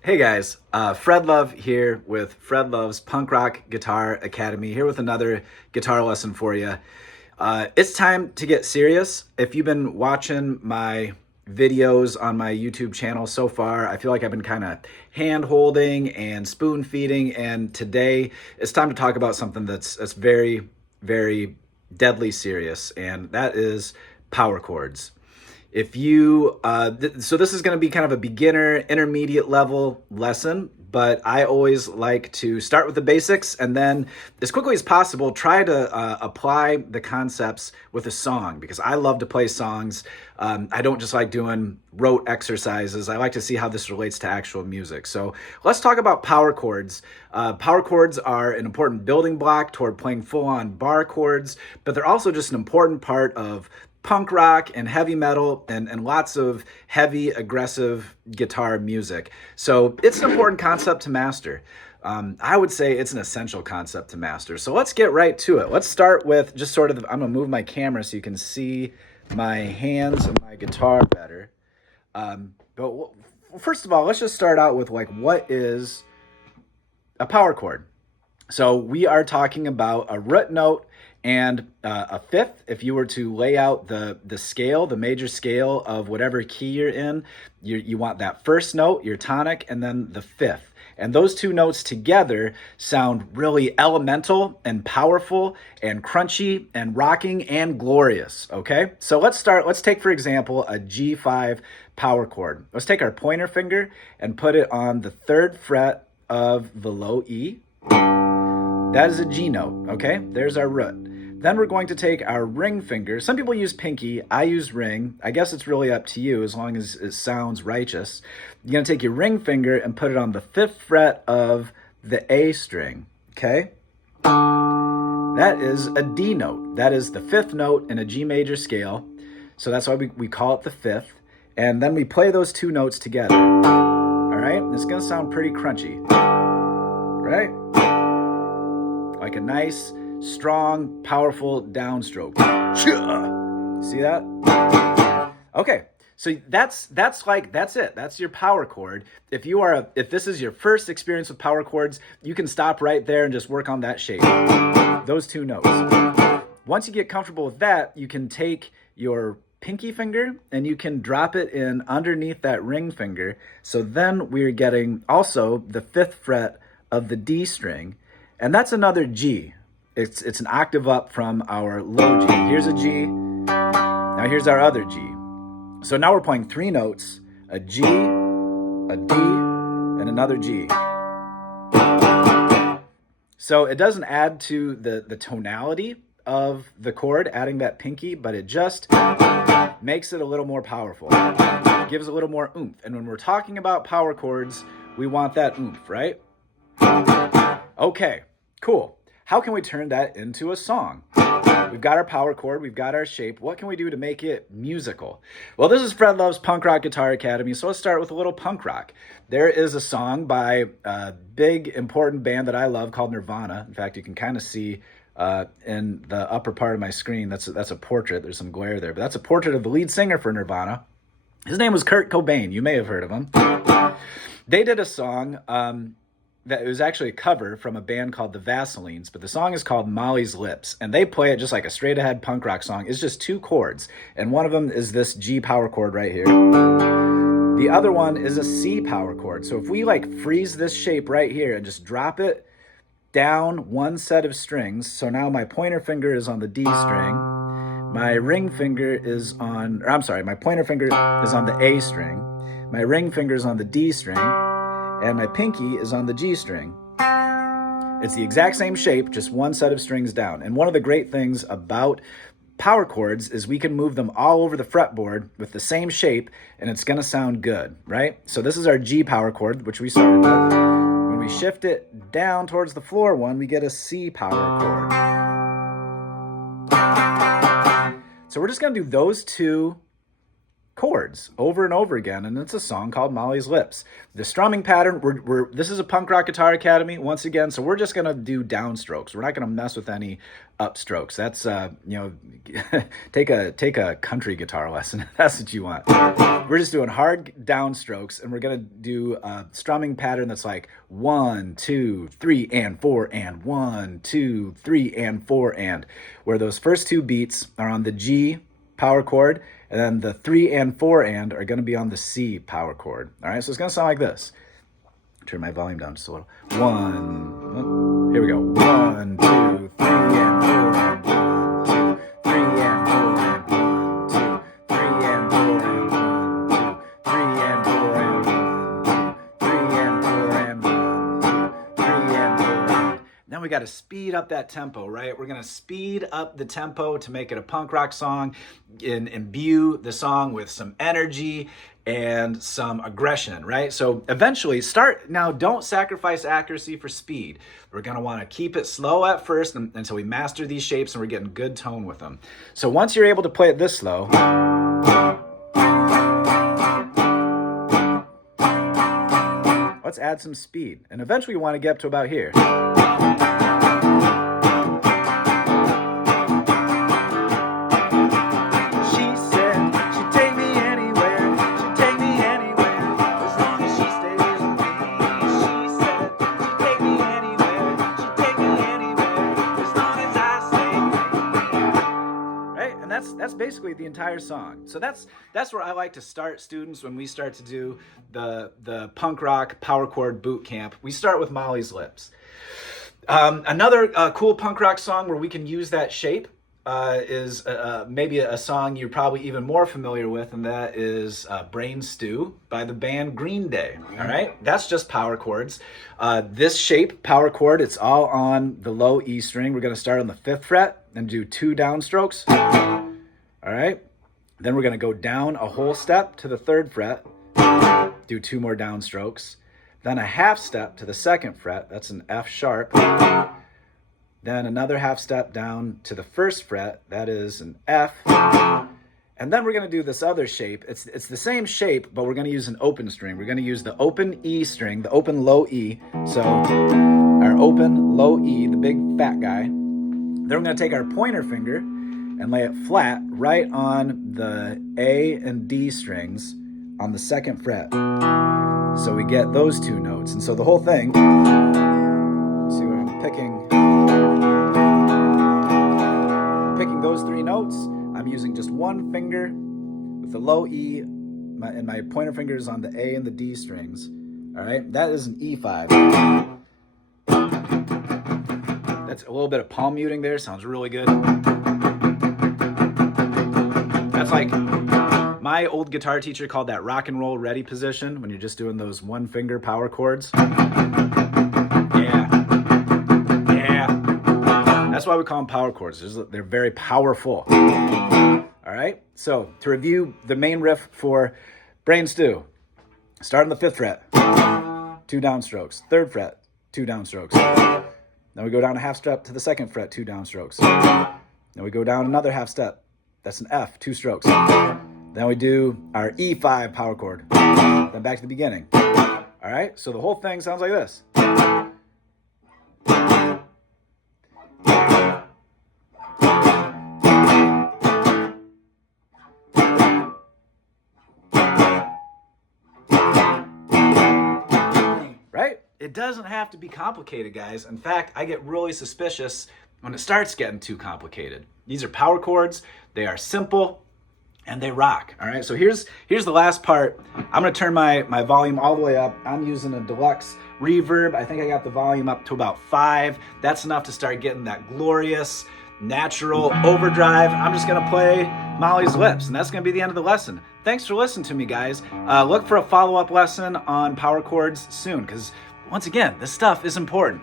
Hey guys, Fred Love here with Fred Love's Punk Rock Guitar Academy, here with another guitar lesson for you. It's time to get serious. If you've been watching my videos on my YouTube channel so far, I feel like I've been kind of hand holding and spoon feeding, and today it's time to talk about something that's very, very deadly serious, and that is power chords. If you so this is going to be kind of a beginner intermediate level lesson, but I always like to start with the basics and then as quickly as possible try to apply the concepts with a song, because I love to play songs. I don't just like doing rote exercises. I like to see how this relates to actual music. So let's talk about power chords. Power chords are an important building block toward playing full-on bar chords, but they're also just an important part of punk rock and heavy metal and lots of heavy, aggressive guitar music. So it's an important concept to master. I would say it's an essential concept to master. So let's get right to it. Let's start with just sort of, I'm gonna move my camera so you can see my hands and my guitar better. But first of all, let's just start out with like, what is a power chord? So we are talking about a root note and a fifth. If you were to lay out the scale, the major scale of whatever key you're in, you want that first note, your tonic, and then the fifth. And those two notes together sound really elemental and powerful and crunchy and rocking and glorious, okay? So let's take, for example, a G5 power chord. Let's take our pointer finger and put it on the 3rd fret of the low E. That is a G note, okay? There's our root. Then we're going to take our ring finger. Some people use pinky, I use ring. I guess it's really up to you as long as it sounds righteous. You're gonna take your ring finger and put it on the 5th fret of the A string, okay? That is a D note. That is the 5th note in a G major scale. So that's why we call it the 5th. And then we play those two notes together, all right? It's gonna sound pretty crunchy, right? Like a nice, strong, powerful downstroke. See that? Okay, so that's it. That's your power chord. If this is your first experience with power chords, you can stop right there and just work on that shape. Those two notes. Once you get comfortable with that, you can take your pinky finger and you can drop it in underneath that ring finger. So then we're getting also the 5th fret of the D string. And that's another G. It's an octave up from our low G. Here's a G. Now here's our other G. So now we're playing 3 notes, a G, a D, and another G. So it doesn't add to the tonality of the chord, adding that pinky, but it just makes it a little more powerful. It gives a little more oomph. And when we're talking about power chords, we want that oomph, right? Okay, cool. How can we turn that into a song? We've got our power chord, we've got our shape. What can we do to make it musical? Well, this is Fred Love's Punk Rock Guitar Academy, so let's start with a little punk rock. There is a song by a big, important band that I love called Nirvana. In fact, you can kind of see in the upper part of my screen, that's a portrait. There's some glare there, but that's a portrait of the lead singer for Nirvana. His name was Kurt Cobain. You may have heard of him. They did a song that it was actually a cover from a band called the Vaselines, but the song is called Molly's Lips, and they play it just like a straight-ahead punk rock song. It's just 2 chords, and one of them is this G power chord right here. The other one is a C power chord. So if we like freeze this shape right here and just drop it down 1 set of strings, so now my pointer finger is on the D string, my ring finger is on, or I'm sorry, my pointer finger is on the A string, my ring finger is on the D string, and my pinky is on the G string. It's the exact same shape, just 1 set of strings down. And one of the great things about power chords is we can move them all over the fretboard with the same shape, and it's gonna sound good, right? So this is our G power chord, which we started with. When we shift it down towards the floor one, we get a C power chord. So we're just gonna do those 2 chords over and over again, and it's a song called Molly's Lips. The strumming pattern, this is a punk rock guitar academy once again, so we're just gonna do downstrokes. We're not gonna mess with any upstrokes. That's take a country guitar lesson if that's what you want. We're just doing hard downstrokes, and we're gonna do a strumming pattern that's like 1, 2, 3, and 4, and 1, 2, 3, and 4, and where those first two beats are on the G power chord, and then the 3 and 4 and are going to be on the C power chord. All right, so it's going to sound like this. Turn my volume down just a little. 1, here we go. 1, 2, 3, and 4, and 1, 2, 3, and 4, and 1, 2, 3, and 4, and 1, 2, 3, and 4, and 1, 2, 3, and 4, and 1, 2, 3, and 4, and. Then we got to speed up that tempo, right? We're going to speed up the tempo to make it a punk rock song and imbue the song with some energy and some aggression, right? So eventually don't sacrifice accuracy for speed. We're going to want to keep it slow at first until we master these shapes and we're getting good tone with them. So once you're able to play it this slow, let's add some speed. And eventually we want to get up to about here. That's basically the entire song. So that's where I like to start students when we start to do the punk rock power chord boot camp. We start with Molly's Lips. Another cool punk rock song where we can use that shape is maybe a song you're probably even more familiar with, and that is Brain Stew by the band Green Day. All right, that's just power chords. This shape, power chord, it's all on the low E string. We're going to start on the 5th fret and do 2 downstrokes. All right, then we're going to go down a whole step to the 3rd fret, do 2 more downstrokes, then a half step to the 2nd fret, that's an F sharp, then another half step down to the 1st fret, that is an F, and then we're going to do this other shape. It's the same shape, but we're going to use an open string. We're going to use the open E string, the open low E, so our open low E, the big fat guy. Then we're going to take our pointer finger and lay it flat right on the A and D strings on the 2nd fret. So we get those 2 notes. And so the whole thing, see what I'm picking those 3 notes. I'm using just one finger with the low E, and my pointer finger is on the A and the D strings. All right, that is an E5. That's a little bit of palm muting there, sounds really good. That's like my old guitar teacher called that rock and roll ready position when you're just doing those 1 finger power chords. Yeah. That's why we call them power chords. They're very powerful. All right. So to review the main riff for Brain Stew, start on the 5th fret, 2 downstrokes, 3rd fret, 2 downstrokes. Then we go down a half step to the 2nd fret, 2 downstrokes. Then we go down another half step. That's an F, 2 strokes. Then we do our E5 power chord. Then back to the beginning. All right, so the whole thing sounds like this. Right? It doesn't have to be complicated, guys. In fact, I get really suspicious when it starts getting too complicated. These are power chords, they are simple, and they rock. All right, so here's the last part. I'm gonna turn my volume all the way up. I'm using a deluxe reverb. I think I got the volume up to about 5. That's enough to start getting that glorious, natural overdrive. I'm just gonna play Molly's Lips, and that's gonna be the end of the lesson. Thanks for listening to me, guys. Look for a follow-up lesson on power chords soon, because once again, this stuff is important.